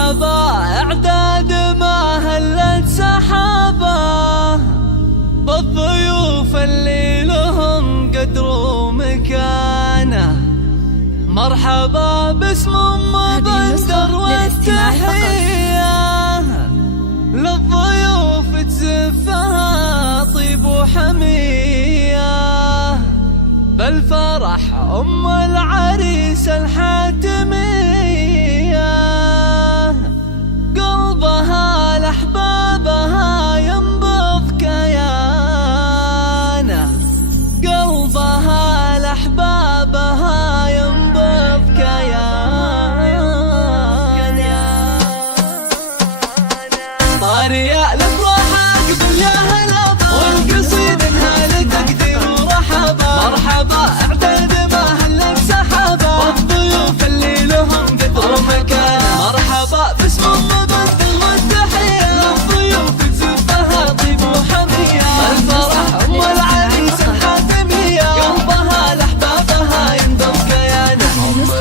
مرحبا اعداد ما هلت سحابه بالضيوف اللي لهم قدر ومكانه. مرحبا باسم بندر والتحية للضيوف تزفها طيب وحمية. بالفرح العريس الحاتمية قلبها لأحبابها ينبض كيانه. قلبها لأحبابها ينبض كيانه. طارية الافراح قبل يا هلا والقصيد انها لتقدير ورحبا. مرحبا اعداد ما هلت سحابه والضيوف اللي لهم قدر ومكانه. مرحبا باسم بندر والتحية للضيوف تزفها طيب وحمية. الفرح العريس الحاتمية قلبها لأحبابها ينبض كيانه.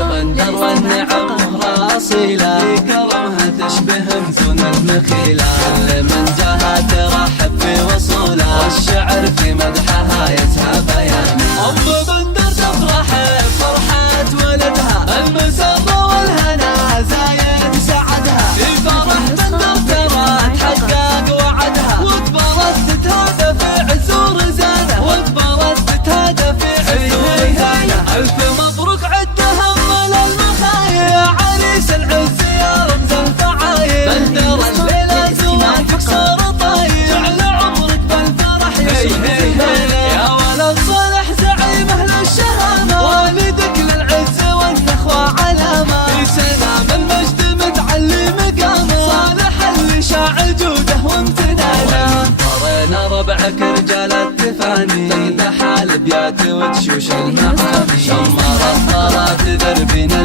بندر والنعم راصيلة كرمها تشبه مزون المخيلة. كل من جاها ترحب في وصولها والشعر في مدحها يسهى بيانه. بندر تفرح بفرحة ولدها المسرة والهنا زايد سعدها. في فرح بندر ترى تحقق وعدها وكبرت تتهادى في عز ورزانه. وكبرت تتهادى في عز ورزانه. ألف مبروك عدها من المخايا عريس العز يا رمز الفعايل. بندر الليلة زواجك صار طايل جعل عمرك بالفرح يشوف يا ولد صالح زعيم أهل الشهامة. والدك للعز والنخوة علامة. في سلام المجد متعلي مقامه. صالح اللي شاع جوده وامتنانه. طرينا ربعك رجال التفاني تقدح الابيات وتشوش المعاني. شمرت طرات دربنا